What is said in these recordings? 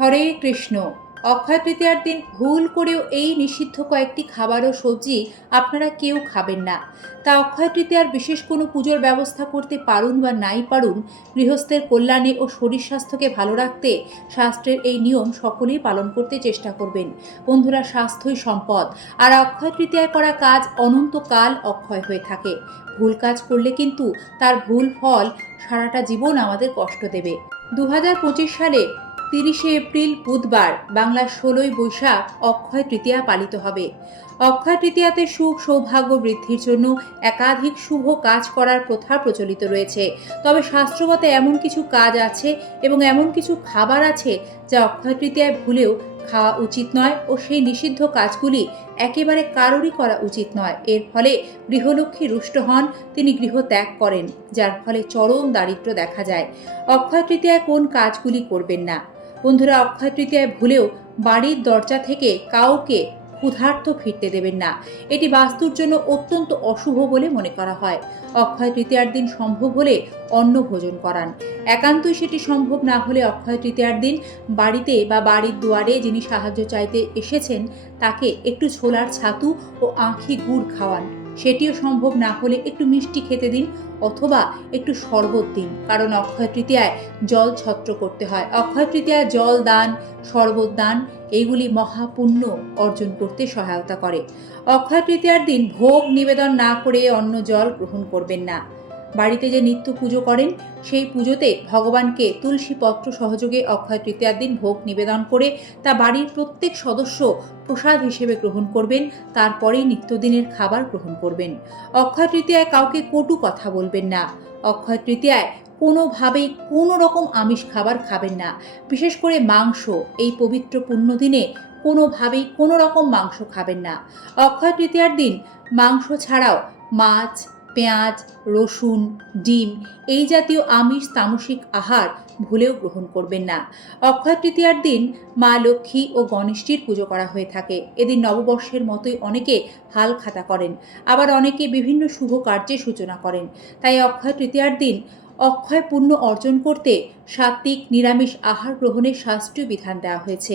হরে কৃষ্ণ। অক্ষয় তৃতীয়ার দিন ভুল করেও এই নিষিদ্ধ কয়েকটি খাবার ও সবজি আপনারা কেউ খাবেন না। তা অক্ষয় তৃতীয়ার বিশেষ কোনো পুজোর ব্যবস্থা করতে পারুন বা নাই পারুন, গৃহস্থের কল্যাণে ও শরীর স্বাস্থ্যকে ভালো রাখতে শাস্ত্রের এই নিয়ম সকলেই পালন করতে চেষ্টা করবেন। বন্ধুরা, স্বাস্থ্যই সম্পদ। আর অক্ষয় তৃতীয়ায় করা কাজ অনন্তকাল অক্ষয় হয়ে থাকে। ভুল কাজ করলে কিন্তু তার ভুল ফল সারাটা জীবন আমাদের কষ্ট দেবে। দু হাজার পঁচিশ সালে তিরিশে এপ্রিল বুধবার বাংলার ষোলোই বৈশাখ অক্ষয় তৃতীয়া পালিত হবে। অক্ষয় তৃতীয়াতে সুখ, সৌভাগ্য বৃদ্ধির জন্য একাধিক শুভ কাজ করার প্রথা প্রচলিত রয়েছে। তবে শাস্ত্রমতে এমন কিছু কাজ আছে এবং এমন কিছু খাবার আছে যা অক্ষয় তৃতীয়ায় ভুলেও খাওয়া উচিত নয় ও সেই নিষিদ্ধ কাজগুলি একেবারে কারোরই করা উচিত নয়। এর ফলে গৃহলক্ষ্মী রুষ্ট হন, তিনি গৃহ ত্যাগ করেন, যার ফলে চরম দারিদ্র্য দেখা যায়। অক্ষয় তৃতীয়ায় কোন কাজগুলি করবেন না? বন্ধুরা, অক্ষয় তৃতীয়ায় ভুলেও বাড়ির দরজা থেকে কাউকে ক্ষুধার্ত ফিরতে দেবেন না। এটি বাস্তুর জন্য অত্যন্ত অশুভ বলে মনে করা হয়। অক্ষয় তৃতীয়ার দিন সম্ভব হলে অন্ন ভোজন করান। একান্তই সেটি সম্ভব না হলে অক্ষয় তৃতীয়ার দিন বাড়িতে বা বাড়ির দুয়ারে যিনি সাহায্য চাইতে এসেছেন, তাকে একটু ছোলার ছাতু ও আঁখি গুড় খাওয়ান। সেটিও সম্ভব না হলে একটু মিষ্টি খেতে দিন অথবা একটু শরবত দিন। কারণ অক্ষয় তৃতীয়ায় জল ছত্র করতে হয়। অক্ষয় তৃতীয়ায় জল দান, শরবত দান, এইগুলি মহাপুণ্য অর্জন করতে সহায়তা করে। অক্ষয় তৃতীয়ার দিন ভোগ নিবেদন না করে অন্য জল গ্রহণ করবেন না। বাড়িতে যে নিত্য পুজো করেন, সেই পুজোতে ভগবানকে তুলসী পত্র সহযোগে অক্ষয় তৃতীয়ার দিন ভোগ নিবেদন করে তা বাড়ির প্রত্যেক সদস্য প্রসাদ হিসেবে গ্রহণ করবেন, তারপরেই নিত্যদিনের খাবার গ্রহণ করবেন। অক্ষয় তৃতীয়ায় কাউকে কটু কথা বলবেন না। অক্ষয় তৃতীয়ায় কোনোভাবেই কোনো রকম আমিষ খাবার খাবেন না। বিশেষ করে মাংস, এই পবিত্র পুণ্য দিনে কোনোভাবেই কোনো রকম মাংস খাবেন না। অক্ষয় তৃতীয়ার দিন মাংস ছাড়াও মাছ পেঁয়াজ, রসুন, ডিম এই জাতীয় আমিষ তামসিক আহার ভুলেও গ্রহণ করবেন না। অক্ষয় তৃতীয়ার দিন মা লক্ষ্মী ও গণেশটির পুজো করা হয়ে থাকে। এদিন নববর্ষের মতোই অনেকে হাল খাতা করেন। আবার অনেকে বিভিন্ন শুভ কার্যের সূচনা করেন। তাই অক্ষয় তৃতীয়ার দিন অক্ষয় পুণ্য অর্জন করতে সাত্ত্বিক নিরামিষ আহার গ্রহণের শাস্ত্রীয় বিধান দেওয়া হয়েছে।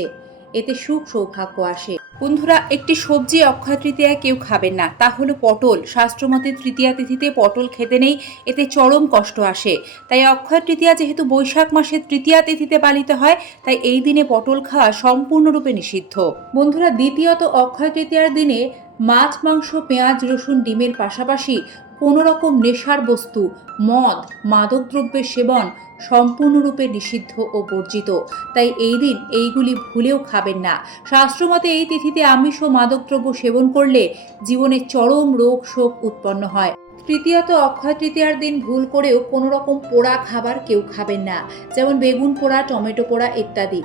এতে সুখ সৌভাগ্য আসে। বন্ধুরা, একটি সবজি অক্ষয় তৃতীয়ায় কেউ খাবেন না। তা হলো পটল। শাস্ত্রমতে তৃতীয়া তিথিতে পটল খেতে নেই, এতে চরম কষ্ট আসে। তাই অক্ষয় তৃতীয়া যেহেতু বৈশাখ মাসে তৃতীয়া তিথিতে পালিত হয়, তাই এই দিনে পটল খাওয়া সম্পূর্ণরূপে নিষিদ্ধ। বন্ধুরা, দ্বিতীয়ত অক্ষয় তৃতীয়ার দিনে মাছ, মাংস, পেঁয়াজ, রসুন, ডিমের পাশাপাশি কোনো রকম নেশার বস্তু, মদ মাদকদ্রব্যের সেবন সম্পূর্ণরূপে নিষিদ্ধ ও বর্জিত। তাই এই দিন এইগুলি ভুলেও খাবেন না। শাস্ত্রমতে এই তিথিতে আমিষ ও মাদকদ্রব্য সেবন করলে জীবনে চরম রোগ শোক উৎপন্ন হয়। তৃতীয়ত, অক্ষয় তৃতীয়ার দিন ভুল করেও কোনো রকম পোড়া খাবার কেউ খাবেন না, যেমন বেগুন পোড়া, টমেটো পোড়া ইত্যাদি।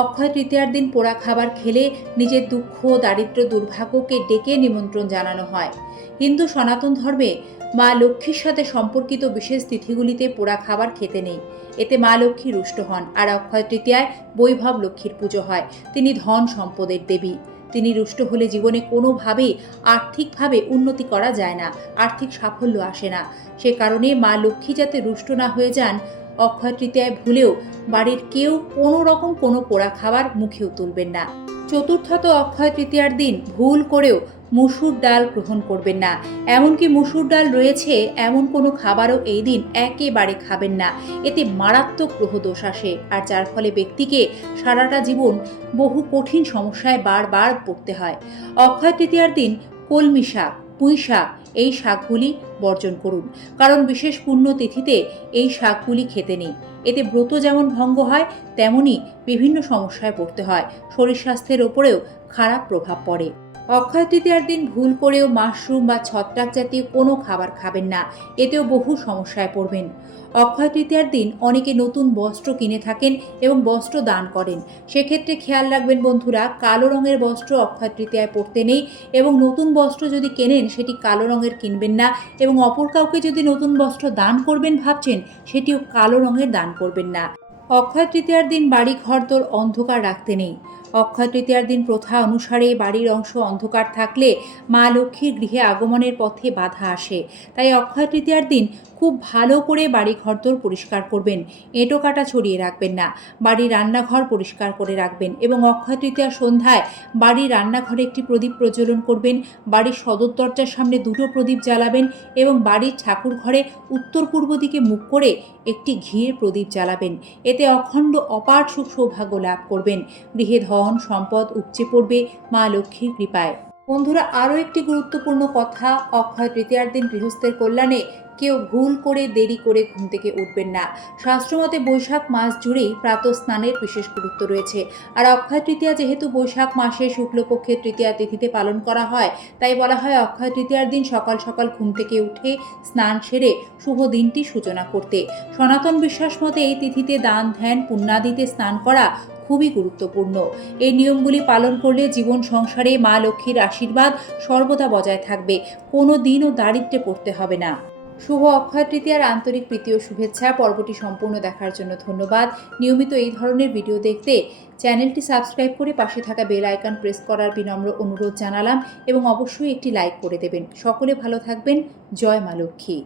অক্ষয় তৃতীয়ার দিন পোড়া খাবার খেলে নিজের দুঃখ দারিদ্র দুর্ভাগ্যকে ডেকে নিমন্ত্রণ জানানো হয়। হিন্দু সনাতন ধর্মে মা লক্ষ্মীর সাথে সম্পর্কিত বিশেষ তিথিগুলিতে পোড়া খাবার খেতে নেই। এতে মা লক্ষ্মী রুষ্ট হন আর অক্ষয় তৃতীয়ায় বৈভব লক্ষ্মীর পুজো হয়। তিনি ধন সম্পদের দেবী। তিনি রুষ্ট হলে জীবনে কোনোভাবেই আর্থিকভাবে উন্নতি করা যায় না, আর্থিক সাফল্য আসে না। সে কারণে মা লক্ষ্মী যাতে রুষ্ট না হয়ে যান, অক্ষয় তৃতীয়ায় ভুলেও বাড়ির কেউ কোনো রকম কোনো পোড়া খাবার মুখেও তুলবেন না। চতুর্থত অক্ষয় তৃতীয়ার দিন ভুল করেও মুসুর ডাল গ্রহণ করবেন না। এমনকি মুসুর ডাল রয়েছে, এমন কোনো খাবারও এই দিন একেবারে খাবেন না। এতে মারাত্মক গ্রহদোষ আসে, আর যার ফলে ব্যক্তিকে সারাটা জীবন বহু কঠিন সমস্যায় বারবার পড়তে হয়। অক্ষয় তৃতীয়ার দিন কলমি শাক, পুঁই শাক এই শাকগুলি বর্জন করুন। কারণ বিশেষ পুণ্য তিথিতে এই শাকগুলি খেতে নেই। এতে ব্রত যেমন ভঙ্গ হয়, তেমনি বিভিন্ন সমস্যায় পড়তে হয়। শরীর স্বাস্থ্যের ওপরেও খারাপ প্রভাব পড়ে। অক্ষয় তৃতীয়ার দিন ভুল করেও মাশরুম বা ছত্রাক জাতীয় কোনো খাবার খাবেন না। এতেও বহু সমস্যায় পড়বেন। অক্ষয় তৃতীয়ার দিন অনেকে নতুন বস্ত্র কিনে থাকেন এবং বস্ত্র দান করেন। সেক্ষেত্রে খেয়াল রাখবেন বন্ধুরা, কালো রঙের বস্ত্র অক্ষয় তৃতীয়ায় পরতে নেই এবং নতুন বস্ত্র যদি কেনেন, সেটি কালো রঙের কিনবেন না এবং অপর কাউকে যদি নতুন বস্ত্র দান করবেন ভাবছেন, সেটিও কালো রঙের দান করবেন না। অক্ষয় তৃতীয়ার দিন বাড়ি ঘরদোর অন্ধকার রাখতে নেই। অক্ষয় তৃতীয়ার দিন প্রথা অনুসারে বাড়ির অংশ অন্ধকার থাকলে মা লক্ষ্মীর গৃহে আগমনের পথে বাধা আসে। তাই অক্ষয় তৃতীয়ার দিন খুব ভালো করে বাড়ি ঘরদোর পরিষ্কার করবেন। এঁটো কাটা ছড়িয়ে রাখবেন না। বাড়ির রান্নাঘর পরিষ্কার করে রাখবেন এবং অক্ষয় তৃতীয়ার সন্ধ্যায় বাড়ির রান্নাঘরে একটি প্রদীপ প্রজ্বলন করবেন। বাড়ির সদর দরজার সামনে দুটো প্রদীপ জ্বালাবেন এবং বাড়ির ঠাকুর ঘরে উত্তর পূর্ব দিকে মুখ করে একটি ঘিয়ের প্রদীপ জ্বালাবেন। এতে অখণ্ড অপার সুখ সৌভাগ্য লাভ করবেন। গৃহে ধন, সম্পদ উপচে পড়বে মা লক্ষ্মীর কৃপায়। বন্ধুরা, আরও একটি গুরুত্বপূর্ণ কথা, অক্ষয় তৃতীয়ার দিন গৃহস্থের কল্যাণে কেউ ভুল করে দেরি করে ঘুম থেকে উঠবেন না। শাস্ত্রমতে বৈশাখ মাস জুড়েই প্রাত স্নানের বিশেষ গুরুত্ব রয়েছে। আর অক্ষয় তৃতীয়া যেহেতু বৈশাখ মাসে শুক্লপক্ষের তৃতীয়া তিথিতে পালন করা হয়, তাই বলা হয় অক্ষয় তৃতীয়ার দিন সকাল সকাল ঘুম থেকে উঠে স্নান সেরে শুভ দিনটি সূচনা করতে। সনাতন বিশ্বাস মতে এই তিথিতে দান, ধ্যান, পুণ্যাদিতে স্নান করা খুবই গুরুত্বপূর্ণ। এই নিয়মগুলি পালন করলে জীবন সংসারে মা লক্ষ্মীর আশীর্বাদ সর্বদা বজায় থাকবে। কোনো দিনও দারিদ্রে পড়তে হবে না। শুভ অক্ষয় তৃতীয়ার আন্তরিক প্রীতি ও শুভেচ্ছা পর্বটি সম্পূর্ণ দেখার জন্য ধন্যবাদ। নিয়মিত এই ধরনের ভিডিও দেখতে চ্যানেলটি সাবস্ক্রাইব করে পাশে থাকা বেল আইকন প্রেস করার বিনম্র অনুরোধ জানালাম এবং অবশ্যই একটি লাইক করে দেবেন। সকলে ভালো থাকবেন। জয় মা লক্ষ্মী।